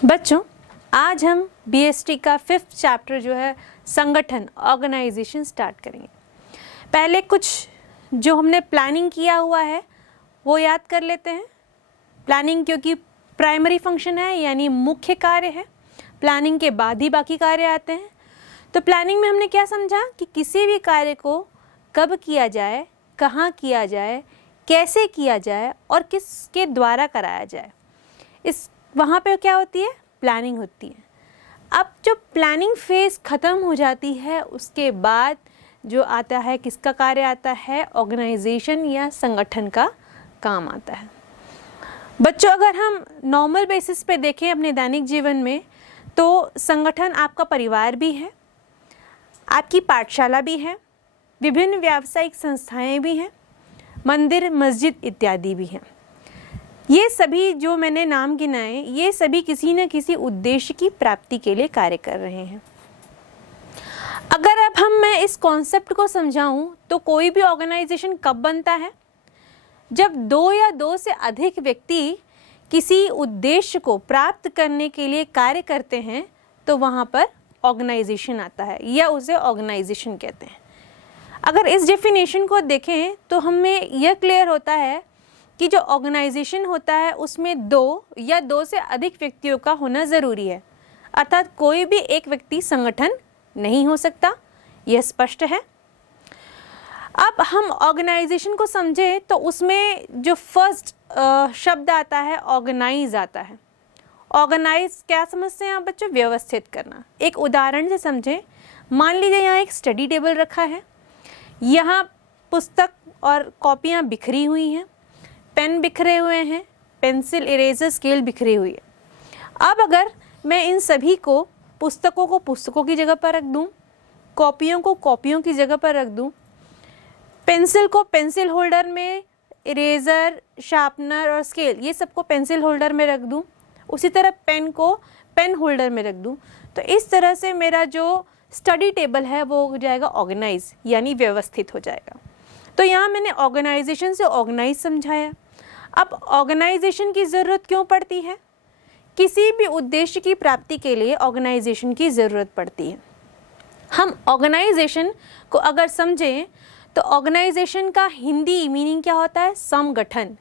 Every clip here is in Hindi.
बच्चों, आज हम बीएसटी का 5th चैप्टर जो है संगठन ऑर्गेनाइजेशन स्टार्ट करेंगे। पहले कुछ जो हमने प्लानिंग किया हुआ है वो याद कर लेते हैं। प्लानिंग क्योंकि प्राइमरी फंक्शन है यानी मुख्य कार्य है, प्लानिंग के बाद ही बाकी कार्य आते हैं। तो प्लानिंग में हमने क्या समझा कि किसी भी कार्य को कब किया जाए, कहाँ किया जाए, कैसे किया जाए और किसके द्वारा कराया जाए, इस वहाँ पे क्या होती है, प्लानिंग होती है। अब जो प्लानिंग फेज़ ख़त्म हो जाती है उसके बाद जो आता है किसका कार्य आता है, ऑर्गेनाइजेशन या संगठन का काम आता है। बच्चों, अगर हम नॉर्मल बेसिस पे देखें अपने दैनिक जीवन में तो संगठन आपका परिवार भी है, आपकी पाठशाला भी है, विभिन्न व्यावसायिक संस्थाएं भी हैं, मंदिर मस्जिद इत्यादि भी हैं। ये सभी जो मैंने नाम गिनाए ये सभी किसी न किसी उद्देश्य की प्राप्ति के लिए कार्य कर रहे हैं। अगर अब मैं इस कॉन्सेप्ट को समझाऊं तो कोई भी ऑर्गेनाइजेशन कब बनता है, जब दो या दो से अधिक व्यक्ति किसी उद्देश्य को प्राप्त करने के लिए कार्य करते हैं तो वहाँ पर ऑर्गेनाइजेशन आता है या उसे ऑर्गेनाइजेशन कहते हैं। अगर इस डेफिनेशन को देखें तो हमें यह क्लियर होता है कि जो ऑर्गेनाइजेशन होता है उसमें दो या दो से अधिक व्यक्तियों का होना ज़रूरी है, अर्थात कोई भी एक व्यक्ति संगठन नहीं हो सकता, यह स्पष्ट है। अब हम ऑर्गेनाइजेशन को समझें तो उसमें जो फर्स्ट शब्द आता है ऑर्गेनाइज आता है। ऑर्गेनाइज क्या समझते हैं आप बच्चों, व्यवस्थित करना। एक उदाहरण से समझें, मान लीजिए यहाँ एक स्टडी टेबल रखा है, यहाँ पुस्तक और कॉपियाँ बिखरी हुई हैं, पेन बिखरे हुए हैं, पेंसिल इरेजर स्केल बिखरी हुई है। अब अगर मैं इन सभी को पुस्तकों को पुस्तकों की जगह पर रख दूं, कॉपियों को कॉपियों की जगह पर रख दूं, पेंसिल को पेंसिल होल्डर में, इरेज़र, शार्पनर और स्केल ये सबको पेंसिल होल्डर में रख दूं, उसी तरह पेन को पेन होल्डर में रख दूं, तो इस तरह से मेरा जो स्टडी टेबल है वो हो जाएगा ऑर्गेनाइज यानी व्यवस्थित हो जाएगा। तो यहाँ मैंने ऑर्गेनाइजेशन से ऑर्गेनाइज समझाया। अब ऑर्गेनाइजेशन की ज़रूरत क्यों पड़ती है? किसी भी उद्देश्य की प्राप्ति के लिए ऑर्गेनाइजेशन की ज़रूरत पड़ती है। हम ऑर्गेनाइजेशन को अगर समझें तो ऑर्गेनाइजेशन का हिंदी मीनिंग क्या होता है, समगठन,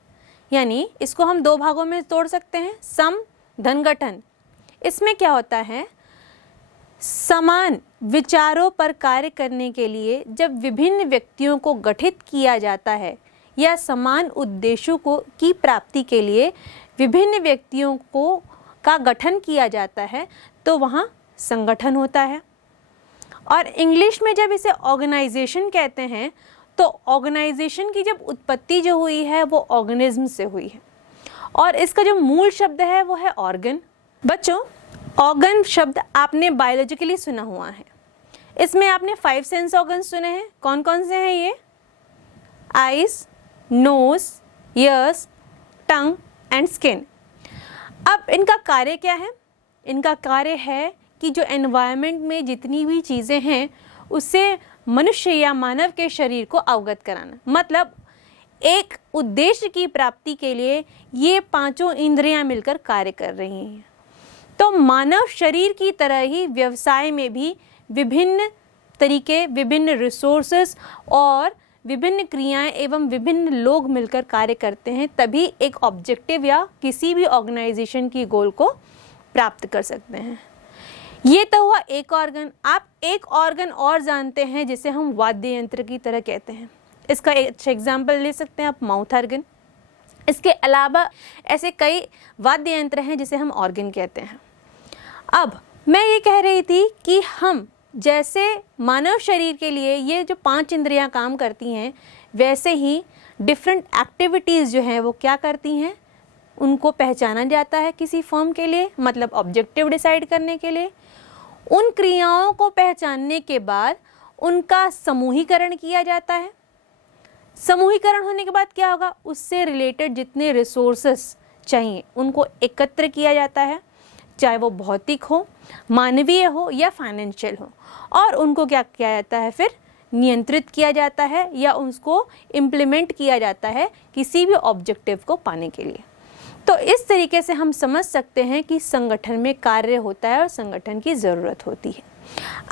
यानी इसको हम दो भागों में तोड़ सकते हैं, सम धन गठन। इसमें क्या होता है, समान विचारों पर कार्य करने के लिए जब विभिन्न व्यक्तियों को गठित किया जाता है या समान उद्देश्यों को की प्राप्ति के लिए विभिन्न व्यक्तियों को का गठन किया जाता है तो वहाँ संगठन होता है। और इंग्लिश में जब इसे ऑर्गेनाइजेशन कहते हैं तो ऑर्गेनाइजेशन की जब उत्पत्ति जो हुई है वो ऑर्गेनिज्म से हुई है और इसका जो मूल शब्द है वो है ऑर्गन। बच्चों, ऑर्गन शब्द आपने बायोलॉजिकली सुना हुआ है। इसमें आपने 5 सेंस ऑर्गन सुने हैं। कौन कौन से हैं ये? Eyes, nose, ears, tongue and skin. अब इनका कार्य क्या है? इनका कार्य है कि जो एनवायरनमेंट में जितनी भी चीज़ें हैं उससे मनुष्य या मानव के शरीर को अवगत कराना। मतलब एक उद्देश्य की प्राप्ति के लिए ये पांचों इंद्रियां मिलकर कार्य कर रही हैं। तो मानव शरीर की तरह ही व्यवसाय में भी विभिन्न तरीके, विभिन्न रिसोर्सेस और विभिन्न क्रियाएं एवं विभिन्न लोग मिलकर कार्य करते हैं, तभी एक ऑब्जेक्टिव या किसी भी ऑर्गेनाइजेशन की गोल को प्राप्त कर सकते हैं। ये तो हुआ एक ऑर्गन। आप एक ऑर्गन और जानते हैं जिसे हम वाद्य यंत्र की तरह कहते हैं। इसका एक अच्छा एग्जाम्पल ले सकते हैं आप, माउथ ऑर्गन। इसके अलावा ऐसे कई वाद्य यंत्र हैं जिसे हम ऑर्गन कहते हैं। अब मैं ये कह रही थी कि हम जैसे मानव शरीर के लिए ये जो 5 इंद्रियां काम करती हैं, वैसे ही डिफरेंट एक्टिविटीज़ जो हैं वो क्या करती हैं, उनको पहचाना जाता है किसी फॉर्म के लिए, मतलब ऑब्जेक्टिव डिसाइड करने के लिए। उन क्रियाओं को पहचानने के बाद उनका समूहीकरण किया जाता है। समूहीकरण होने के बाद क्या होगा, उससे रिलेटेड जितने रिसोर्सेस चाहिए उनको एकत्र किया जाता है, चाहे वो भौतिक हो, मानवीय हो या फाइनेंशियल हो, और उनको क्या किया जाता है, फिर नियंत्रित किया जाता है या उसको इम्प्लीमेंट किया जाता है किसी भी ऑब्जेक्टिव को पाने के लिए। तो इस तरीके से हम समझ सकते हैं कि संगठन में कार्य होता है और संगठन की ज़रूरत होती है।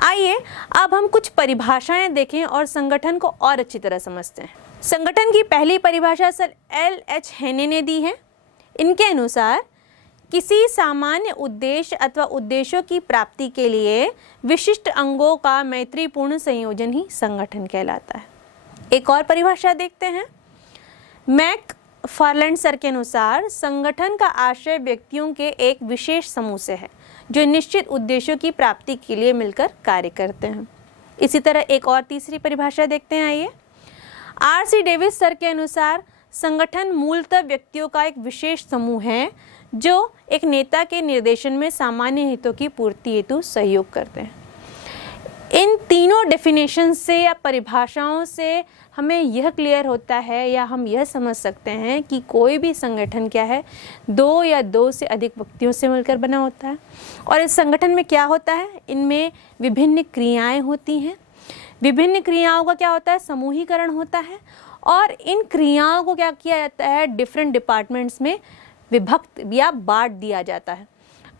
आइए अब हम कुछ परिभाषाएं देखें और संगठन को और अच्छी तरह समझते हैं। संगठन की पहली परिभाषा सर L.H. हेने ने दी है। इनके अनुसार किसी सामान्य उद्देश्य अथवा उद्देश्यों की प्राप्ति के लिए विशिष्ट अंगों का मैत्रीपूर्ण संयोजन ही संगठन कहलाता है। एक और परिभाषा देखते हैं। मैकफार्लैंड सर के अनुसार संगठन का आशय व्यक्तियों के एक विशेष समूह से है जो निश्चित उद्देश्यों की प्राप्ति के लिए मिलकर कार्य करते हैं। इसी तरह एक और तीसरी परिभाषा देखते हैं। आइए, R.C. डेविस सर के अनुसार संगठन मूलतः व्यक्तियों का एक विशेष समूह है जो एक नेता के निर्देशन में सामान्य हितों की पूर्ति हेतु सहयोग करते हैं। इन तीनों डेफिनेशन से या परिभाषाओं से हमें यह क्लियर होता है या हम यह समझ सकते हैं कि कोई भी संगठन क्या है, दो या दो से अधिक व्यक्तियों से मिलकर बना होता है। और इस संगठन में क्या होता है, इनमें विभिन्न क्रियाएं होती हैं। विभिन्न क्रियाओं का क्या होता है, समूहीकरण होता है और इन क्रियाओं को क्या किया जाता है, डिफरेंट डिपार्टमेंट्स में विभक्त या बांट दिया जाता है।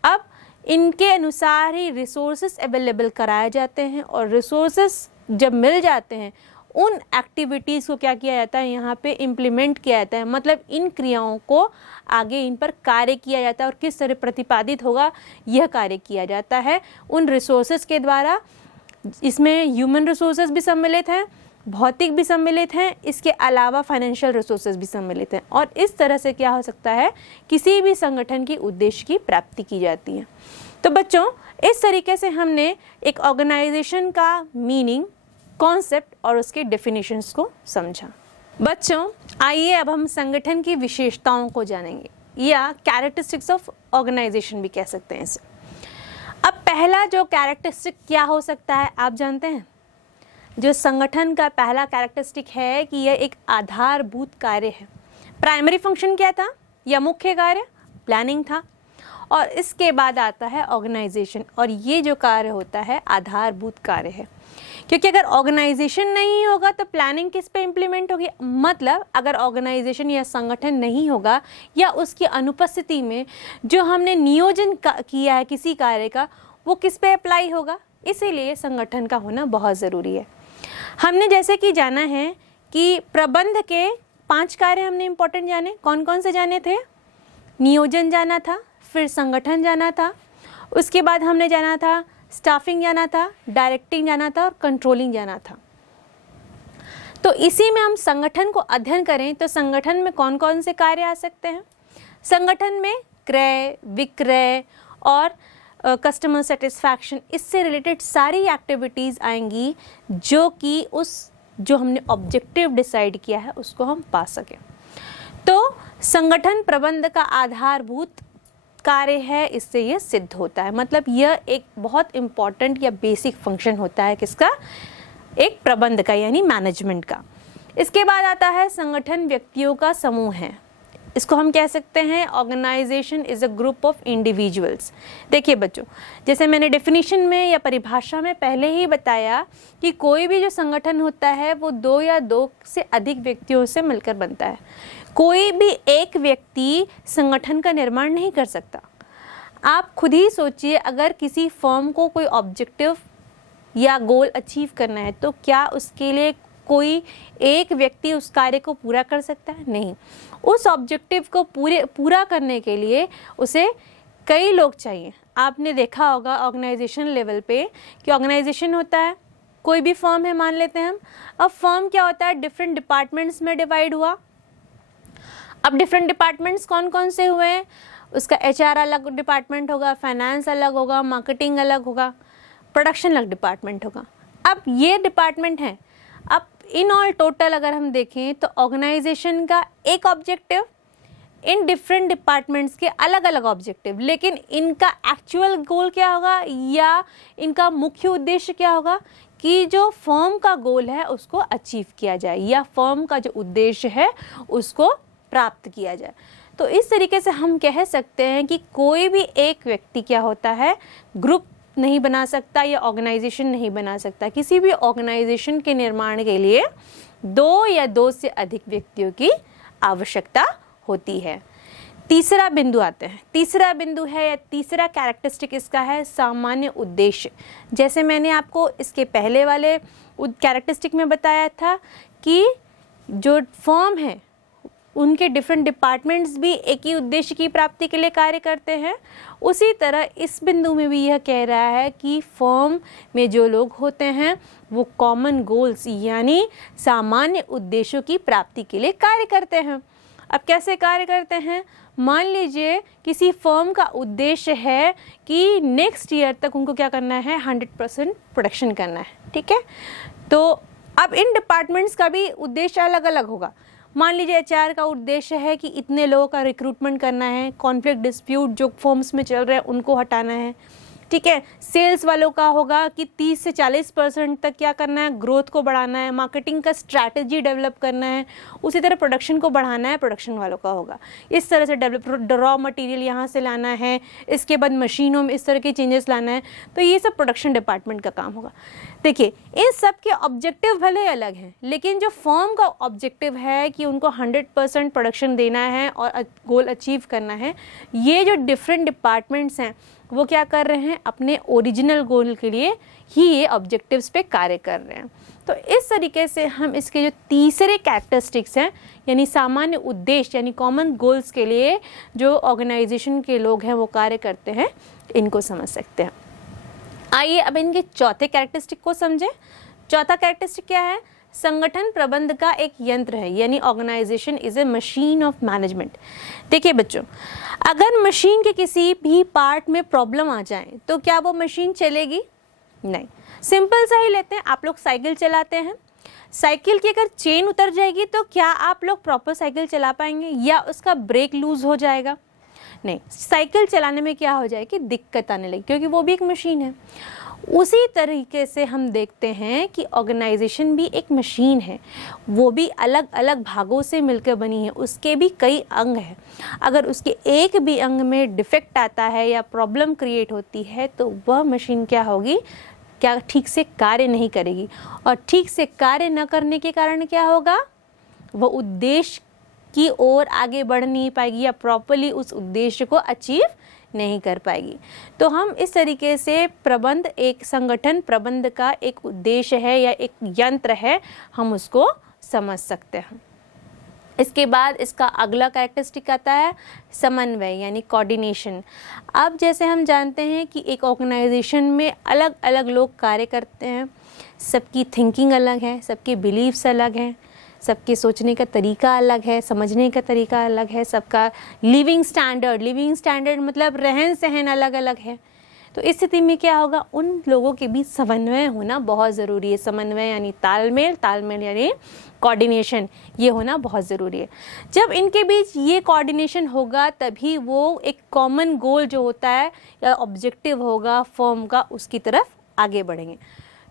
अब इनके अनुसार ही रिसोर्सेस अवेलेबल कराए जाते हैं और रिसोर्सेस जब मिल जाते हैं उन एक्टिविटीज़ को क्या किया जाता है, यहाँ पे इम्प्लीमेंट किया जाता है। मतलब इन क्रियाओं को आगे इन पर कार्य किया जाता है और किस तरह प्रतिपादित होगा यह कार्य किया जाता है उन रिसोर्सेस के द्वारा। इसमें ह्यूमन रिसोर्सेज भी सम्मिलित हैं, भौतिक भी सम्मिलित हैं, इसके अलावा फाइनेंशियल रिसोर्सेज भी सम्मिलित हैं। और इस तरह से क्या हो सकता है, किसी भी संगठन की उद्देश्य की प्राप्ति की जाती है। तो बच्चों, इस तरीके से हमने एक ऑर्गेनाइजेशन का मीनिंग, कॉन्सेप्ट और उसके डेफिनेशंस को समझा। बच्चों, आइए अब हम संगठन की विशेषताओं को जानेंगे या कैरेक्टरिस्टिक्स ऑफ ऑर्गेनाइजेशन भी कह सकते हैं इसे। अब पहला जो कैरेक्टरिस्टिक क्या हो सकता है आप जानते हैं? जो संगठन का पहला कैरेक्टरिस्टिक है कि यह एक आधारभूत कार्य है। प्राइमरी फंक्शन क्या था या मुख्य कार्य? प्लानिंग था। और इसके बाद आता है ऑर्गेनाइजेशन और ये जो कार्य होता है आधारभूत कार्य है, क्योंकि अगर ऑर्गेनाइजेशन नहीं होगा तो प्लानिंग किस पे इम्प्लीमेंट होगी। मतलब अगर ऑर्गेनाइजेशन या संगठन नहीं होगा या उसकी अनुपस्थिति में जो हमने नियोजन किया है किसी कार्य का, वो किस पे अप्लाई होगा। इसीलिए संगठन का होना बहुत ज़रूरी है। हमने जैसे कि जाना है कि प्रबंध के 5 कार्य हमने इम्पोर्टेंट जाने। कौन कौन से जाने थे? नियोजन जाना था, फिर संगठन जाना था, उसके बाद हमने जाना था स्टाफिंग जाना था, डायरेक्टिंग जाना था और कंट्रोलिंग जाना था। तो इसी में हम संगठन को अध्ययन करें तो संगठन में कौन कौन से कार्य आ सकते हैं। संगठन में क्रय, विक्रय और कस्टमर सेटिस्फैक्शन, इससे रिलेटेड सारी एक्टिविटीज़ आएंगी जो कि उस जो हमने ऑब्जेक्टिव डिसाइड किया है उसको हम पा सकें। तो संगठन प्रबंध का आधारभूत कार्य है, इससे यह सिद्ध होता है। मतलब यह एक बहुत इम्पॉर्टेंट या बेसिक फंक्शन होता है किसका? एक प्रबंध का यानी मैनेजमेंट का। इसके बाद आता है संगठन व्यक्तियों का समूह है। इसको हम कह सकते हैं organisation is a group of individuals. देखिए बच्चों, जैसे मैंने डेफिनेशन में या परिभाषा में पहले ही बताया कि कोई भी जो संगठन होता है वो 2 या 2 से अधिक व्यक्तियों से मिलकर बनता है। कोई भी एक व्यक्ति संगठन का निर्माण नहीं कर सकता। आप खुद ही सोचिए, अगर किसी फर्म को कोई ऑब्जेक्टिव या गोल अचीव करना है तो क्या उसके लिए कोई एक व्यक्ति उस कार्य को पूरा कर सकता है? नहीं। उस ऑब्जेक्टिव को पूरा करने के लिए उसे कई लोग चाहिए। आपने देखा होगा ऑर्गेनाइजेशन लेवल पे कि ऑर्गेनाइजेशन होता है, कोई भी फर्म है मान लेते हैं हम। अब फर्म क्या होता है, डिफरेंट डिपार्टमेंट्स में डिवाइड हुआ। अब डिफरेंट डिपार्टमेंट्स कौन कौन से हुए हैं? उसका HR अलग डिपार्टमेंट होगा, फाइनेंस अलग होगा, मार्केटिंग अलग होगा, प्रोडक्शन अलग डिपार्टमेंट होगा। अब ये डिपार्टमेंट हैं। अब इन ऑल टोटल अगर हम देखें तो ऑर्गेनाइजेशन का एक ऑब्जेक्टिव, इन डिफरेंट डिपार्टमेंट्स के अलग अलग ऑब्जेक्टिव, लेकिन इनका एक्चुअल गोल क्या होगा या इनका मुख्य उद्देश्य क्या होगा कि जो फर्म का गोल है उसको अचीव किया जाए या फर्म का जो उद्देश्य है उसको प्राप्त किया जाए। तो इस तरीके से हम कह सकते हैं कि कोई भी एक व्यक्ति क्या होता है, ग्रुप नहीं बना सकता या ऑर्गेनाइजेशन नहीं बना सकता। किसी भी ऑर्गेनाइजेशन के निर्माण के लिए 2 या 2 से अधिक व्यक्तियों की आवश्यकता होती है। तीसरा बिंदु आते हैं। तीसरा बिंदु है या तीसरा कैरेक्टरिस्टिक इसका है सामान्य उद्देश्य। जैसे मैंने आपको इसके पहले वाले कैरेक्टरिस्टिक में बताया था कि जो फर्म है उनके डिफरेंट डिपार्टमेंट्स भी एक ही उद्देश्य की प्राप्ति के लिए कार्य करते हैं, उसी तरह इस बिंदु में भी यह कह रहा है कि फर्म में जो लोग होते हैं वो कॉमन गोल्स यानी सामान्य उद्देश्यों की प्राप्ति के लिए कार्य करते हैं। अब कैसे कार्य करते हैं? मान लीजिए किसी फर्म का उद्देश्य है कि नेक्स्ट ईयर तक उनको क्या करना है, 100% प्रोडक्शन करना है, ठीक है। तो अब इन डिपार्टमेंट्स का भी उद्देश्य अलग अलग होगा। मान लीजिए एचआर का उद्देश्य है कि इतने लोगों का रिक्रूटमेंट करना है, कॉन्फ्लिक्ट डिस्प्यूट जो फर्म्स में चल रहे हैं उनको हटाना है, ठीक है। सेल्स वालों का होगा कि 30 से 40% तक क्या करना है, ग्रोथ को बढ़ाना है, मार्केटिंग का स्ट्रैटेजी डेवलप करना है। उसी तरह प्रोडक्शन को बढ़ाना है, प्रोडक्शन वालों का होगा इस तरह से डेवलप, रॉ मटेरियल यहाँ से लाना है, इसके बाद मशीनों में इस तरह के चेंजेस लाना है। तो ये सब प्रोडक्शन डिपार्टमेंट का काम होगा। देखिए इन सब के ऑब्जेक्टिव भले अलग हैं, लेकिन जो फर्म का ऑब्जेक्टिव है कि उनको 100% प्रोडक्शन देना है और गोल अचीव करना है, ये जो डिफरेंट डिपार्टमेंट्स हैं वो क्या कर रहे हैं, अपने ओरिजिनल गोल के लिए ही ये ऑब्जेक्टिव्स पे कार्य कर रहे हैं। तो इस तरीके से हम इसके जो तीसरे कैरेक्टरिस्टिक्स हैं यानी सामान्य उद्देश्य यानी कॉमन गोल्स के लिए जो ऑर्गेनाइजेशन के लोग हैं वो कार्य करते हैं, इनको समझ सकते हैं। आइए अब इनके चौथे कैरेक्टरिस्टिक को समझें। चौथा कैरेक्टरिस्टिक क्या है? संगठन प्रबंध का एक यंत्र है यानी organisation is a machine of management. देखिए बच्चों, अगर मशीन के किसी भी पार्ट में प्रॉब्लम आ जाए तो क्या वो मशीन चलेगी? नहीं। सिंपल सा ही लेते हैं, आप लोग साइकिल चलाते हैं, साइकिल की अगर चेन उतर जाएगी तो क्या आप लोग प्रॉपर साइकिल चला पाएंगे या उसका ब्रेक लूज हो जाएगा? नहीं, साइकिल चलाने में क्या हो जाएगी, दिक्कत आने लगी, क्योंकि वो भी एक मशीन है। उसी तरीके से हम देखते हैं कि ऑर्गेनाइजेशन भी एक मशीन है, वो भी अलग अलग भागों से मिलकर बनी है, उसके भी कई अंग हैं। अगर उसके एक भी अंग में डिफेक्ट आता है या प्रॉब्लम क्रिएट होती है तो वह मशीन क्या होगी, क्या ठीक से कार्य नहीं करेगी, और ठीक से कार्य न करने के कारण क्या होगा, वह उद्देश्य की ओर आगे बढ़ नहीं पाएगी या प्रॉपर्ली उस उद्देश्य को अचीव नहीं कर पाएगी। तो हम इस तरीके से प्रबंध, एक संगठन प्रबंध का एक उद्देश्य है या एक यंत्र है, हम उसको समझ सकते हैं। इसके बाद इसका अगला कैरेक्टरिस्टिक आता है समन्वय यानी कोऑर्डिनेशन। अब जैसे हम जानते हैं कि एक ऑर्गेनाइजेशन में अलग अलग लोग कार्य करते हैं, सबकी थिंकिंग अलग है, सबके बिलीव्स अलग हैं, सबके सोचने का तरीका अलग है, समझने का तरीका अलग है, सबका लिविंग स्टैंडर्ड मतलब रहन सहन अलग अलग है। तो इस स्थिति में क्या होगा, उन लोगों के बीच समन्वय होना बहुत ज़रूरी है। समन्वय यानी तालमेल यानी कोऑर्डिनेशन, ये होना बहुत ज़रूरी है। जब इनके बीच ये कोऑर्डिनेशन होगा तभी वो एक कॉमन गोल जो होता है या ऑब्जेक्टिव होगा फर्म का, उसकी तरफ आगे बढ़ेंगे।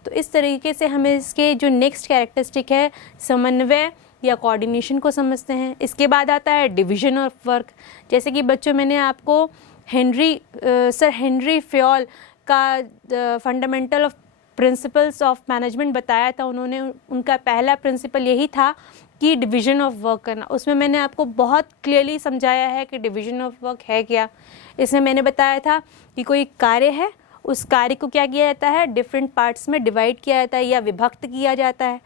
तो इस तरीके से हमें इसके जो नेक्स्ट कैरेक्टरिस्टिक है समन्वय या कोऑर्डिनेशन को समझते हैं। इसके बाद आता है डिवीजन ऑफ वर्क। जैसे कि बच्चों मैंने आपको सर हेनरी फ्योल का fundamental of principles of management बताया था। उन्होंने, उनका पहला प्रिंसिपल यही था कि डिवीजन ऑफ वर्क करना। उसमें मैंने आपको बहुत क्लियरली समझाया है कि डिवीजन ऑफ वर्क है क्या। इसमें मैंने बताया था कि कोई कार्य है, उस कार्य को क्या किया जाता है, डिफरेंट पार्ट्स में डिवाइड किया जाता है या विभक्त किया जाता है।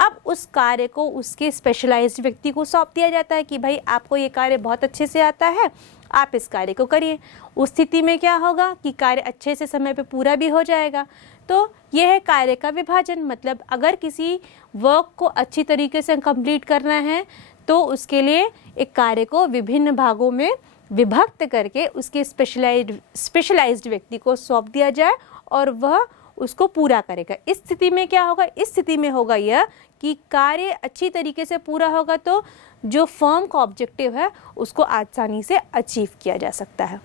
अब उस कार्य को उसके स्पेशलाइज्ड व्यक्ति को सौंप दिया जाता है कि भाई आपको ये कार्य बहुत अच्छे से आता है, आप इस कार्य को करिए। उस स्थिति में क्या होगा कि कार्य अच्छे से समय पे पूरा भी हो जाएगा। तो यह है कार्य का विभाजन। मतलब अगर किसी वर्क को अच्छी तरीके से कंप्लीट करना है तो उसके लिए एक कार्य को विभिन्न भागों में विभक्त करके उसके स्पेशलाइज्ड व्यक्ति को सौंप दिया जाए और वह उसको पूरा करेगा। इस स्थिति में क्या होगा, इस स्थिति में होगा यह कि कार्य अच्छी तरीके से पूरा होगा तो जो फर्म का ऑब्जेक्टिव है उसको आसानी से अचीव किया जा सकता है।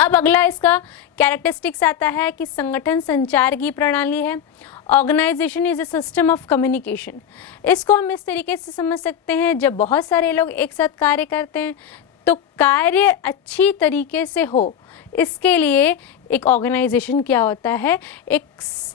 अब अगला इसका कैरेक्टरिस्टिक्स आता है कि संगठन संचार की प्रणाली है। Organisation is a system of communication. इसको हम इस तरीके से समझ सकते हैं, जब बहुत सारे लोग एक साथ कार्य करते हैं तो कार्य अच्छी तरीके से हो, इसके लिए एक ऑर्गेनाइजेशन क्या होता है, एक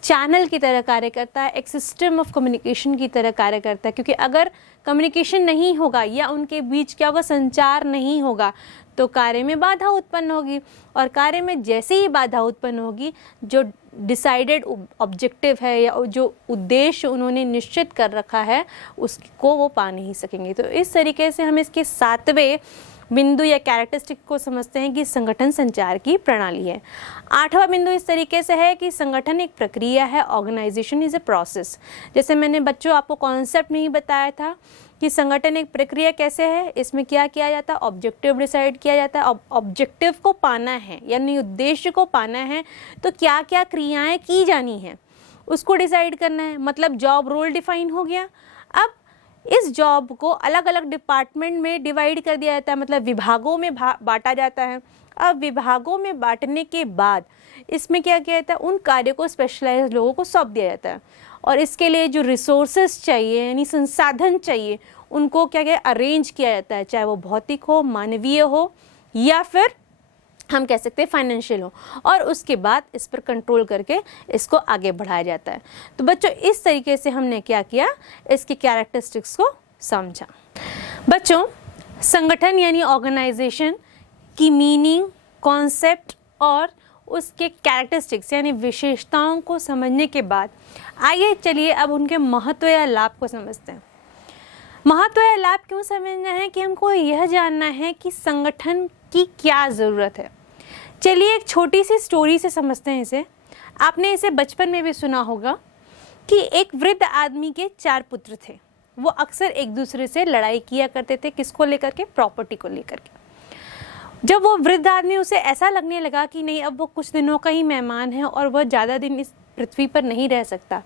चैनल की तरह कार्य करता है, एक सिस्टम ऑफ कम्युनिकेशन की तरह कार्य करता है। क्योंकि अगर कम्युनिकेशन नहीं होगा या उनके बीच क्या होगा, संचार नहीं होगा, तो कार्य में बाधा उत्पन्न होगी, और कार्य में जैसे ही बाधा उत्पन्न होगी, जो डिसाइडेड ऑब्जेक्टिव है या जो उद्देश्य उन्होंने निश्चित कर रखा है उसको वो पा नहीं सकेंगे। तो इस तरीके से हम इसके 7वें बिंदु या कैरेक्टरिस्टिक को समझते हैं कि संगठन संचार की प्रणाली है। 8वां बिंदु इस तरीके से है कि संगठन एक प्रक्रिया है, ऑर्गेनाइजेशन इज ए प्रोसेस। जैसे मैंने बच्चों आपको कॉन्सेप्ट में ही बताया था कि संगठन एक प्रक्रिया कैसे है, इसमें क्या किया जाता है, ऑब्जेक्टिव डिसाइड किया जाता है। ऑब्जेक्टिव को पाना है यानी उद्देश्य को पाना है तो क्या क्या क्रियाएं की जानी है उसको डिसाइड करना है, मतलब जॉब रोल डिफाइन हो गया। अब इस जॉब को अलग अलग डिपार्टमेंट में डिवाइड कर दिया जाता है, मतलब विभागों में बांटा जाता है। अब विभागों में बांटने के बाद इसमें क्या किया जाता है, उन कार्यों को स्पेशलाइज्ड लोगों को सौंप दिया जाता है, और इसके लिए जो रिसोर्सेज चाहिए यानी संसाधन चाहिए उनको क्या क्या अरेंज किया जाता है, चाहे वो भौतिक हो, मानवीय हो, या फिर हम कह सकते हैं फाइनेंशियल हो, और उसके बाद इस पर कंट्रोल करके इसको आगे बढ़ाया जाता है। तो बच्चों इस तरीके से हमने क्या किया, इसकी कैरेक्टरिस्टिक्स को समझा। बच्चों संगठन यानी ऑर्गेनाइजेशन की मीनिंग, कॉन्सेप्ट और उसके कैरेक्टरिस्टिक्स यानी विशेषताओं को समझने के बाद आइए चलिए अब उनके महत्व या लाभ को समझते हैं। महत्व या लाभ क्यों समझना है कि हमको यह जानना है कि संगठन की क्या ज़रूरत है। चलिए एक छोटी सी स्टोरी से समझते हैं इसे। आपने इसे बचपन में भी सुना होगा कि एक वृद्ध आदमी के 4 पुत्र थे। वो अक्सर एक दूसरे से लड़ाई किया करते थे, किसको लेकर के, प्रॉपर्टी को लेकर के। जब वो वृद्ध आदमी, उसे ऐसा लगने लगा कि नहीं अब वो कुछ दिनों का ही मेहमान है और वह ज़्यादा दिन इस पृथ्वी पर नहीं रह सकता,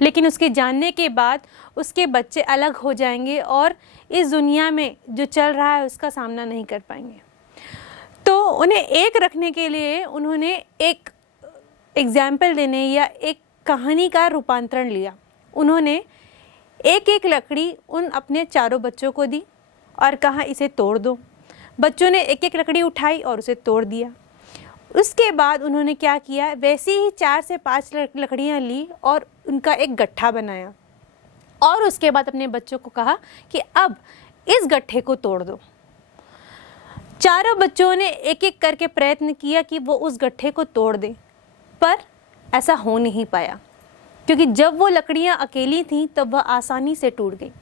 लेकिन उसके जानने के बाद उसके बच्चे अलग हो जाएंगे और इस दुनिया में जो चल रहा है उसका सामना नहीं कर पाएंगे। तो उन्हें एक रखने के लिए उन्होंने एक एग्जाम्पल देने या एक कहानी का रूपांतरण लिया। उन्होंने एक एक लकड़ी उन अपने 4 बच्चों को दी और कहा इसे तोड़ दो। बच्चों ने एक एक लकड़ी उठाई और उसे तोड़ दिया। उसके बाद उन्होंने क्या किया, वैसी ही 4 से 5 लकड़ियाँ ली और उनका एक गट्ठा बनाया, और उसके बाद अपने बच्चों को कहा कि अब इस गट्ठे को तोड़ दो। चारों बच्चों ने एक एक करके प्रयत्न किया कि वो उस गट्ठे को तोड़ दें, पर ऐसा हो नहीं पाया, क्योंकि जब वो लकड़ियाँ अकेली थीं तब वह आसानी से टूट गई,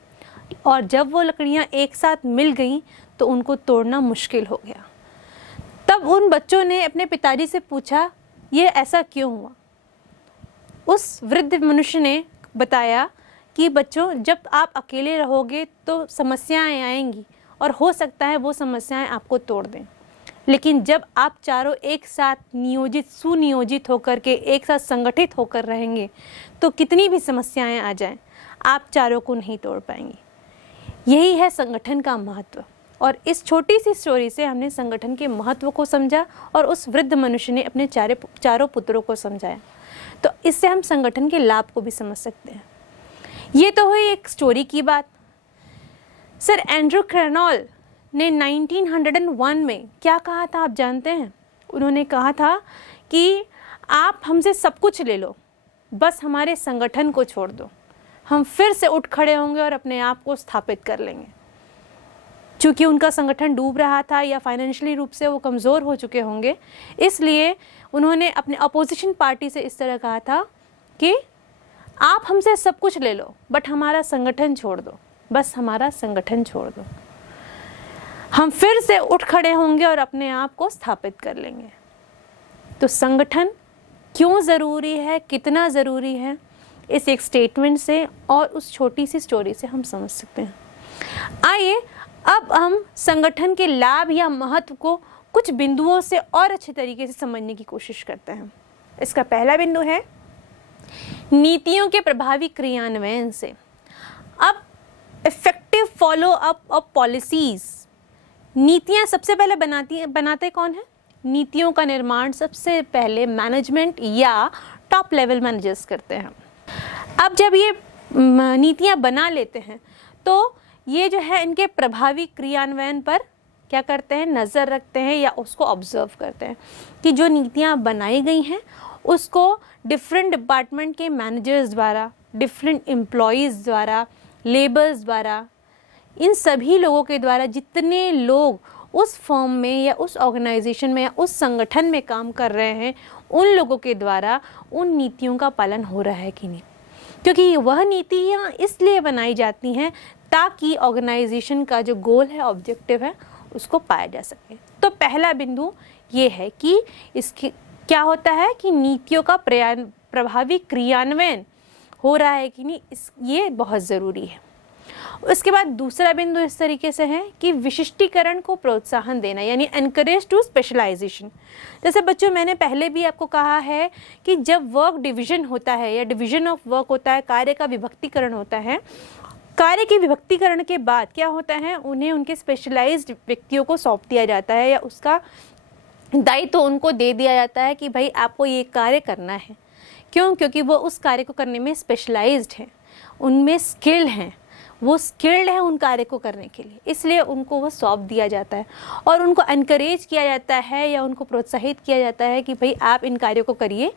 और जब वो लकड़ियाँ एक साथ मिल गईं तो उनको तोड़ना मुश्किल हो गया। तब उन बच्चों ने अपने पिताजी से पूछा ये ऐसा क्यों हुआ। उस वृद्ध मनुष्य ने बताया कि बच्चों जब आप अकेले रहोगे तो समस्याएं आएंगी और हो सकता है वो समस्याएं आपको तोड़ दें, लेकिन जब आप चारों एक साथ सुनियोजित होकर के एक साथ संगठित होकर रहेंगे तो कितनी भी समस्याएं आ जाएं आप चारों को नहीं तोड़ पाएंगे। यही है संगठन का महत्व, और इस छोटी सी स्टोरी से हमने संगठन के महत्व को समझा और उस वृद्ध मनुष्य ने अपने चारों पुत्रों को समझाया। तो इससे हम संगठन के लाभ को भी समझ सकते हैं। ये तो हुई एक स्टोरी की बात। सर एंड्रू क्रैनॉल ने 1901 में क्या कहा था आप जानते हैं? उन्होंने कहा था कि आप हमसे सब कुछ ले लो, बस हमारे संगठन को छोड़ दो, हम फिर से उठ खड़े होंगे और अपने आप को स्थापित कर लेंगे। चूँकि उनका संगठन डूब रहा था या फाइनेंशियली रूप से वो कमज़ोर हो चुके होंगे, इसलिए उन्होंने अपने अपोजिशन पार्टी से इस तरह कहा था कि आप हमसे सब कुछ ले लो बट हमारा संगठन छोड़ दो, बस हमारा संगठन छोड़ दो, हम फिर से उठ खड़े होंगे और अपने आप को स्थापित कर लेंगे। तो संगठन क्यों ज़रूरी है, कितना ज़रूरी है, इस एक स्टेटमेंट से और उस छोटी सी स्टोरी से हम समझ सकते हैं। आइए अब हम संगठन के लाभ या महत्व को कुछ बिंदुओं से और अच्छे तरीके से समझने की कोशिश करते हैं। इसका पहला बिंदु है नीतियों के प्रभावी क्रियान्वयन से। अब effective follow up of policies, नीतियां सबसे पहले बनाते कौन है? नीतियों का निर्माण सबसे पहले मैनेजमेंट या टॉप लेवल मैनेजर्स करते हैं। अब जब ये नीतियां बना लेते हैं तो ये जो है इनके प्रभावी क्रियान्वयन पर क्या करते हैं, नज़र रखते हैं या उसको ऑब्जर्व करते हैं कि जो नीतियाँ बनाई गई हैं उसको डिफरेंट डिपार्टमेंट के मैनेजर्स द्वारा, डिफरेंट एम्प्लॉयज़ द्वारा, लेबर्स द्वारा, इन सभी लोगों के द्वारा, जितने लोग उस फर्म में या उस ऑर्गेनाइजेशन में या उस संगठन में काम कर रहे हैं, उन लोगों के द्वारा उन नीतियों का पालन हो रहा है कि नहीं। क्योंकि वह नीतियाँ इसलिए बनाई जाती हैं ताकि ऑर्गेनाइजेशन का जो गोल है, ऑब्जेक्टिव है, उसको पाया जा सके। तो पहला बिंदु ये है कि इसकी क्या होता है कि नीतियों का प्रभावी क्रियान्वयन हो रहा है कि नहीं, ये बहुत ज़रूरी है। उसके बाद दूसरा बिंदु इस तरीके से है कि विशिष्टीकरण को प्रोत्साहन देना, यानी एनकरेज टू स्पेशलाइजेशन। जैसे बच्चों, मैंने पहले भी आपको कहा है कि जब वर्क डिवीजन होता है या डिवीजन ऑफ वर्क होता है, कार्य का विभक्तिकरण होता है, कार्य के विभक्तिकरण के बाद क्या होता है, उन्हें उनके स्पेशलाइज्ड व्यक्तियों को सौंप दिया जाता है या उसका दायित्व तो उनको दे दिया जाता है कि भाई आपको ये कार्य करना है। क्यों? क्योंकि वो उस कार्य को करने में स्पेशलाइज्ड हैं, उनमें स्किल हैं, वो स्किल्ड है उन कार्य को करने के लिए, इसलिए उनको वो सौंप दिया जाता है और उनको एनकरेज किया जाता है या उनको प्रोत्साहित किया जाता है कि भाई आप इन कार्यों को करिए।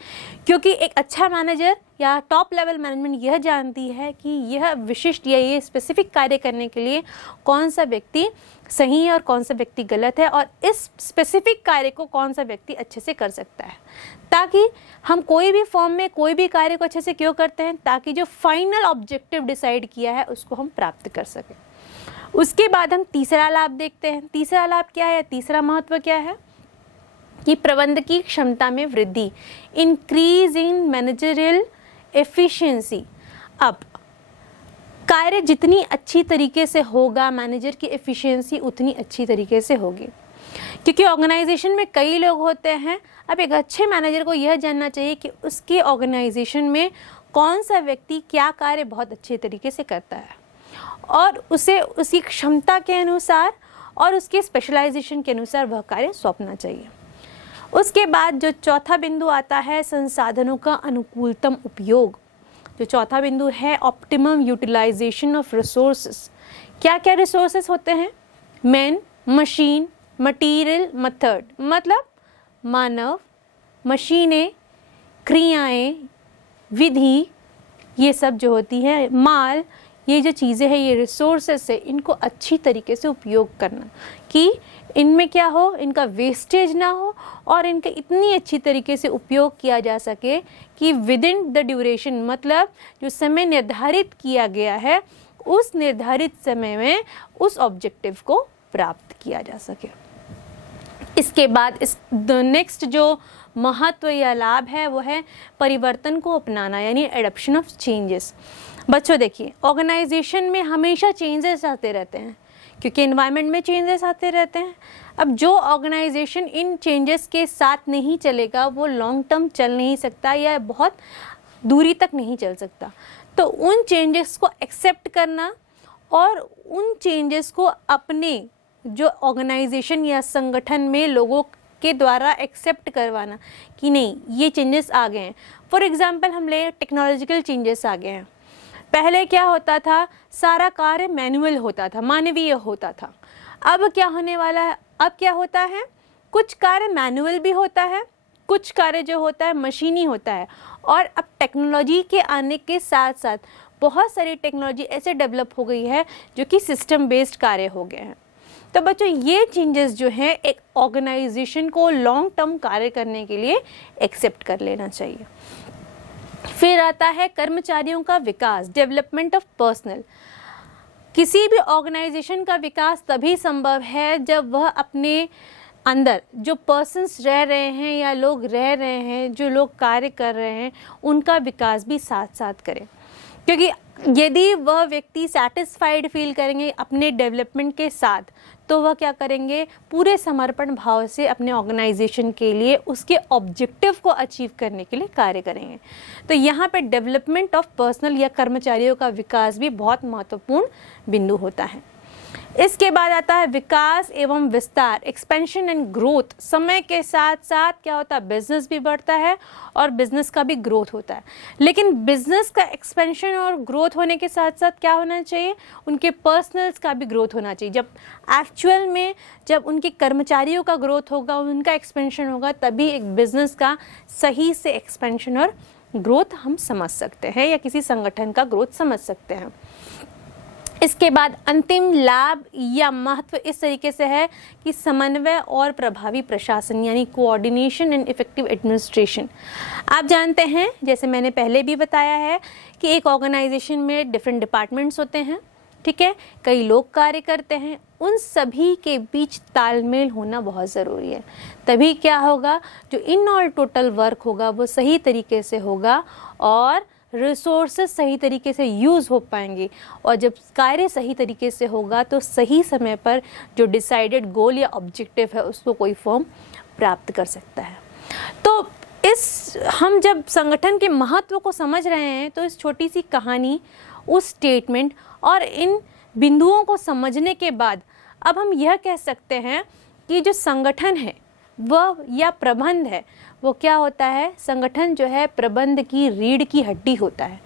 क्योंकि एक अच्छा मैनेजर या टॉप लेवल मैनेजमेंट यह जानती है कि यह विशिष्ट या ये स्पेसिफिक कार्य करने के लिए कौन सा व्यक्ति सही है और कौन सा व्यक्ति गलत है, और इस स्पेसिफिक कार्य को कौन सा व्यक्ति अच्छे से कर सकता है। ताकि हम कोई भी फॉर्म में कोई भी कार्य को अच्छे से क्यों करते हैं, ताकि जो फाइनल ऑब्जेक्टिव डिसाइड किया है उसको हम प्राप्त कर सकें। उसके बाद हम तीसरा लाभ देखते हैं। तीसरा लाभ क्या है, तीसरा महत्व क्या है कि प्रबंधकीय क्षमता में वृद्धि, इंक्रीज इन मैनेजरियल एफिशिएंसी। अब कार्य जितनी अच्छी तरीके से होगा, मैनेजर की एफिशिएंसी उतनी अच्छी तरीके से होगी। क्योंकि ऑर्गेनाइजेशन में कई लोग होते हैं। अब एक अच्छे मैनेजर को यह जानना चाहिए कि उसके ऑर्गेनाइजेशन में कौन सा व्यक्ति क्या कार्य बहुत अच्छे तरीके से करता है और उसे उसकी क्षमता के अनुसार और उसके स्पेशलाइजेशन के अनुसार वह कार्य सौंपना चाहिए। उसके बाद जो चौथा बिंदु आता है, संसाधनों का अनुकूलतम उपयोग। जो चौथा बिंदु है, ऑप्टिमम यूटिलाइजेशन ऑफ रिसोर्सेस। क्या क्या रिसोर्सेस होते हैं? Man, machine, material, method. मतलब मानव, मशीनें, क्रियाएं, विधि, ये सब जो होती है, माल, ये जो चीज़ें हैं, ये रिसोर्सेस है, इनको अच्छी तरीके से उपयोग करना कि इनमें क्या हो, इनका वेस्टेज ना हो और इनका इतनी अच्छी तरीके से उपयोग किया जा सके कि विद इन द ड्यूरेशन, मतलब जो समय निर्धारित किया गया है उस निर्धारित समय में उस ऑब्जेक्टिव को प्राप्त किया जा सके। इसके बाद इस नेक्स्ट जो महत्व या लाभ है वो है परिवर्तन को अपनाना, यानी एडॉप्शन ऑफ चेंजेस। बच्चों देखिए, ऑर्गेनाइजेशन में हमेशा चेंजेस आते रहते हैं क्योंकि एनवायरनमेंट में चेंजेस आते रहते हैं। अब जो ऑर्गेनाइजेशन इन चेंजेस के साथ नहीं चलेगा वो लॉन्ग टर्म चल नहीं सकता या बहुत दूरी तक नहीं चल सकता। तो उन चेंजेस को एक्सेप्ट करना और उन चेंजेस को अपने जो ऑर्गेनाइजेशन या संगठन में लोगों के द्वारा एक्सेप्ट करवाना कि नहीं, ये चेंजेस आ गए हैं। फॉर एग्जांपल हम ले, टेक्नोलॉजिकल चेंजेस आ गए हैं। पहले क्या होता था, सारा कार्य मैनुअल होता था, मानवीय होता था। अब क्या होने वाला है, अब क्या होता है, कुछ कार्य मैनुअल भी होता है, कुछ कार्य जो होता है मशीनी होता है। और अब टेक्नोलॉजी के आने के साथ साथ बहुत सारी टेक्नोलॉजी ऐसे डेवलप हो गई है जो कि सिस्टम बेस्ड कार्य हो गए हैं। तो बच्चों ये चेंजेस जो हैं एक ऑर्गेनाइजेशन को लॉन्ग टर्म कार्य करने के लिए एक्सेप्ट कर लेना चाहिए। फिर आता है कर्मचारियों का विकास, डेवलपमेंट ऑफ पर्सनल। किसी भी ऑर्गेनाइजेशन का विकास तभी संभव है जब वह अपने अंदर जो पर्सन्स रह रहे हैं या लोग रह रहे हैं, जो लोग कार्य कर रहे हैं, उनका विकास भी साथ साथ करें। क्योंकि यदि वह व्यक्ति सेटिस्फाइड फील करेंगे अपने डेवलपमेंट के साथ, तो वह क्या करेंगे, पूरे समर्पण भाव से अपने ऑर्गेनाइजेशन के लिए उसके ऑब्जेक्टिव को अचीव करने के लिए कार्य करेंगे। तो यहाँ पे डेवलपमेंट ऑफ पर्सनल या कर्मचारियों का विकास भी बहुत महत्वपूर्ण बिंदु होता है। इसके बाद आता है विकास एवं विस्तार, एक्सपेंशन एंड ग्रोथ। समय के साथ साथ क्या होता है, बिजनेस भी बढ़ता है और बिजनेस का भी ग्रोथ होता है। लेकिन बिजनेस का एक्सपेंशन और ग्रोथ होने के साथ साथ क्या होना चाहिए, उनके पर्सनल्स का भी ग्रोथ होना चाहिए। जब एक्चुअल में जब उनके कर्मचारियों का ग्रोथ होगा, उनका एक्सपेंशन होगा, तभी एक बिजनेस का सही से एक्सपेंशन और ग्रोथ हम समझ सकते हैं या किसी संगठन का ग्रोथ समझ सकते हैं। इसके बाद अंतिम लाभ या महत्व इस तरीके से है कि समन्वय और प्रभावी प्रशासन, यानी कोऑर्डिनेशन एंड इफेक्टिव एडमिनिस्ट्रेशन। आप जानते हैं, जैसे मैंने पहले भी बताया है, कि एक ऑर्गेनाइजेशन में डिफरेंट डिपार्टमेंट्स होते हैं, ठीक है, कई लोग कार्य करते हैं, उन सभी के बीच तालमेल होना बहुत ज़रूरी है। तभी क्या होगा, जो इन ऑल टोटल वर्क होगा वो सही तरीके से होगा और रिसोर्सेज सही तरीके से यूज़ हो पाएंगे। और जब कार्य सही तरीके से होगा तो सही समय पर जो डिसाइडेड गोल या ऑब्जेक्टिव है उसको कोई फर्म प्राप्त कर सकता है। तो हम जब संगठन के महत्व को समझ रहे हैं तो इस छोटी सी कहानी, उस स्टेटमेंट और इन बिंदुओं को समझने के बाद अब हम यह कह सकते हैं कि जो संगठन है वह या प्रबंध है वो क्या होता है, संगठन जो है प्रबंध की रीढ़ की हड्डी होता है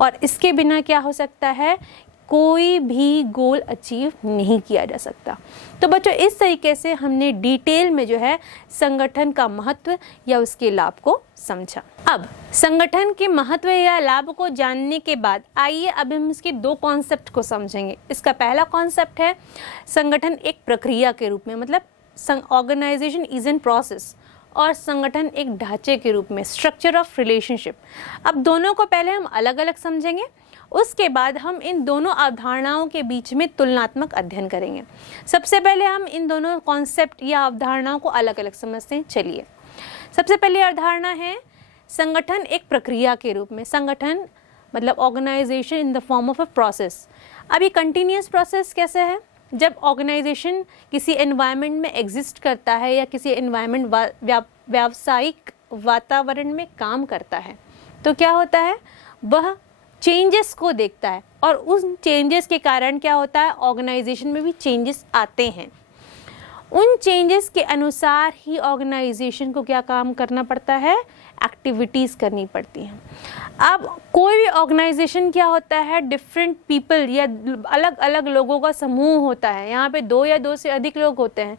और इसके बिना क्या हो सकता है, कोई भी गोल अचीव नहीं किया जा सकता। तो बच्चों, इस तरीके से हमने डिटेल में जो है संगठन का महत्व या उसके लाभ को समझा। अब संगठन के महत्व या लाभ को जानने के बाद आइए अब हम इसके दो कॉन्सेप्ट को समझेंगे। इसका पहला कॉन्सेप्ट है संगठन एक प्रक्रिया के रूप में, मतलब ऑर्गेनाइजेशन इज एन प्रोसेस, और संगठन एक ढांचे के रूप में, स्ट्रक्चर ऑफ रिलेशनशिप। अब दोनों को पहले हम अलग अलग समझेंगे, उसके बाद हम इन दोनों अवधारणाओं के बीच में तुलनात्मक अध्ययन करेंगे। सबसे पहले हम इन दोनों कॉन्सेप्ट या अवधारणाओं को अलग अलग समझते हैं। चलिए, सबसे पहले अवधारणा है संगठन एक प्रक्रिया के रूप में। संगठन मतलब organisation in the form of a process. अब ये कंटिन्यूस प्रोसेस कैसे है, जब ऑर्गेनाइजेशन किसी एनवायरनमेंट में एग्जिस्ट करता है या किसी एनवायरनमेंट व्यावसायिक वातावरण में काम करता है तो क्या होता है, वह चेंजेस को देखता है और उन चेंजेस के कारण क्या होता है, ऑर्गेनाइजेशन में भी चेंजेस आते हैं। उन चेंजेस के अनुसार ही ऑर्गेनाइजेशन को क्या काम करना पड़ता है, एक्टिविटीज़ करनी पड़ती हैं। अब कोई भी ऑर्गेनाइजेशन क्या होता है, डिफरेंट पीपल या अलग अलग लोगों का समूह होता है। यहाँ पे 2 या 2 से अधिक लोग होते हैं।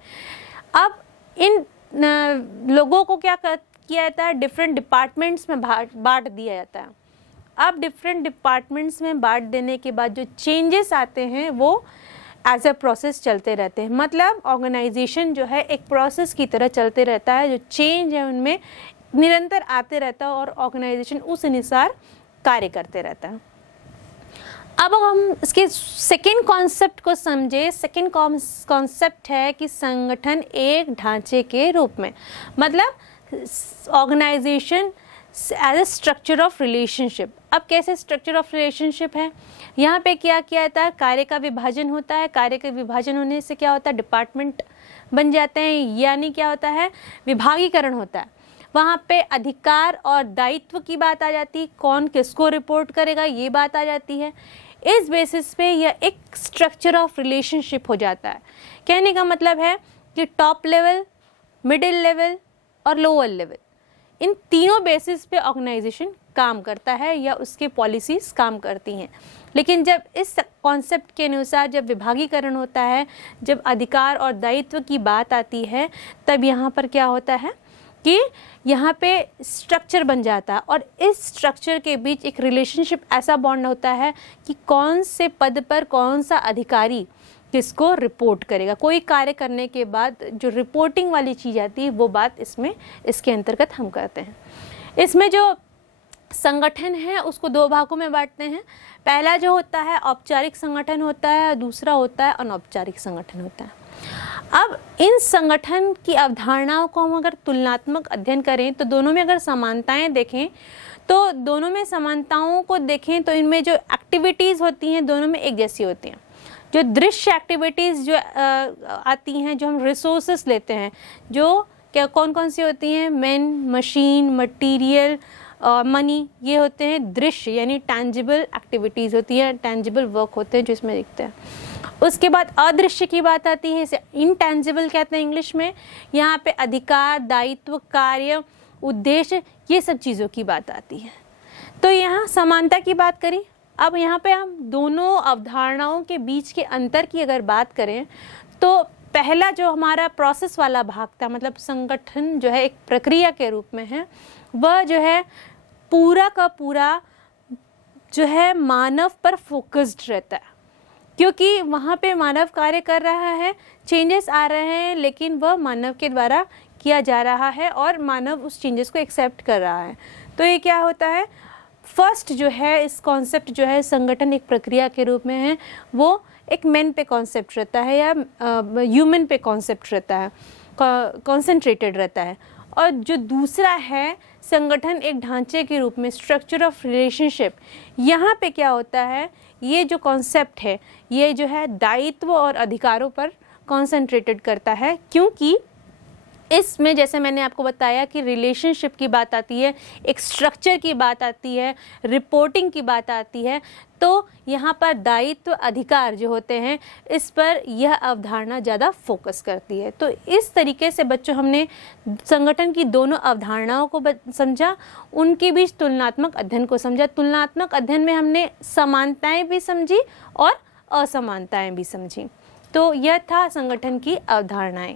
अब इन लोगों को क्या किया जाता है, डिफरेंट डिपार्टमेंट्स में बांट दिया जाता है। अब डिफरेंट डिपार्टमेंट्स में बांट देने के बाद जो चेंजेस आते हैं वो एज अ प्रोसेस चलते रहते हैं। मतलब ऑर्गेनाइजेशन जो है एक प्रोसेस की तरह चलते रहता है, जो चेंज है उनमें निरंतर आते रहता है और ऑर्गेनाइजेशन उस अनुसार कार्य करते रहता है। अब हम इसके सेकेंड कॉन्सेप्ट को समझे। सेकेंड कॉन्सेप्ट है कि संगठन एक ढांचे के रूप में, मतलब organisation as a structure of relationship. अब कैसे स्ट्रक्चर ऑफ रिलेशनशिप है, यहाँ पे क्या किया जाता है, कार्य का विभाजन होता है। कार्य का विभाजन होने से क्या होता है, डिपार्टमेंट बन जाते हैं, यानी क्या होता है, विभागीकरण होता है। वहाँ पे अधिकार और दायित्व की बात आ जाती है, कौन किसको रिपोर्ट करेगा ये बात आ जाती है। इस बेसिस पे यह एक स्ट्रक्चर ऑफ रिलेशनशिप हो जाता है। कहने का मतलब है कि टॉप लेवल, मिडिल लेवल और लोअर लेवल, इन तीनों बेसिस पे ऑर्गेनाइजेशन काम करता है या उसके पॉलिसीज काम करती हैं। लेकिन जब इस कॉन्सेप्ट के अनुसार जब विभागीकरण होता है, जब अधिकार और दायित्व की बात आती है, तब यहाँ पर क्या होता है कि यहाँ पे स्ट्रक्चर बन जाता है और इस स्ट्रक्चर के बीच एक रिलेशनशिप ऐसा बॉन्ड होता है कि कौन से पद पर कौन सा अधिकारी किसको रिपोर्ट करेगा। कोई कार्य करने के बाद जो रिपोर्टिंग वाली चीज़ आती है वो बात इसके अंतर्गत हम करते हैं। इसमें जो संगठन है उसको 2 भागों में बांटते हैं। पहला जो होता है औपचारिक संगठन होता है और दूसरा होता है अनौपचारिक संगठन होता है। अब इन संगठन की अवधारणाओं को हम अगर तुलनात्मक अध्ययन करें तो दोनों में अगर समानताएं देखें तो दोनों में समानताओं को देखें तो इनमें जो एक्टिविटीज़ होती हैं दोनों में एक जैसी होती हैं। जो दृश्य एक्टिविटीज़ जो आती हैं, जो हम रिसोर्सेस लेते हैं, जो क्या कौन कौन सी होती हैं, मैन, मशीन, मटीरियल, मनी, ये होते हैं दृश्य यानी टैंजिबल एक्टिविटीज़ होती हैं, टैंजिबल वर्क होते हैं जो इसमें दिखते हैं। उसके बाद अदृश्य की बात आती है, इसे इनटेंजिबल कहते हैं इंग्लिश में। यहाँ पे अधिकार, दायित्व, कार्य, उद्देश्य, ये सब चीज़ों की बात आती है। तो यहाँ समानता की बात करी। अब यहाँ पे हम दोनों अवधारणाओं के बीच के अंतर की अगर बात करें तो पहला जो हमारा प्रोसेस वाला भाग था, मतलब संगठन जो है एक प्रक्रिया के रूप में है, वह जो है पूरा का पूरा जो है मानव पर फोकस्ड रहता है, क्योंकि वहाँ पे मानव कार्य कर रहा है, चेंजेस आ रहे हैं, लेकिन वह मानव के द्वारा किया जा रहा है और मानव उस चेंजेस को एक्सेप्ट कर रहा है। तो ये क्या होता है, फर्स्ट जो है इस कॉन्सेप्ट जो है संगठन एक प्रक्रिया के रूप में है, वो एक मैन पे कॉन्सेप्ट रहता है या ह्यूमन पे कॉन्सेप्ट रहता है, कॉन्सेंट्रेटेड रहता है। और जो दूसरा है संगठन एक ढांचे के रूप में, स्ट्रक्चर ऑफ रिलेशनशिप, यहाँ पे क्या होता है, ये जो कॉन्सेप्ट है ये जो है दायित्व और अधिकारों पर कॉन्सेंट्रेटेड करता है, क्योंकि इसमें जैसे मैंने आपको बताया कि रिलेशनशिप की बात आती है, एक स्ट्रक्चर की बात आती है, रिपोर्टिंग की बात आती है, तो यहाँ पर दायित्व अधिकार जो होते हैं इस पर यह अवधारणा ज़्यादा फोकस करती है। तो इस तरीके से बच्चों हमने संगठन की दोनों अवधारणाओं को समझा, उनके बीच तुलनात्मक अध्ययन को समझा। तुलनात्मक अध्ययन में हमने समानताएं भी समझी और असमानताएं भी समझी। तो यह था संगठन की अवधारणाएं।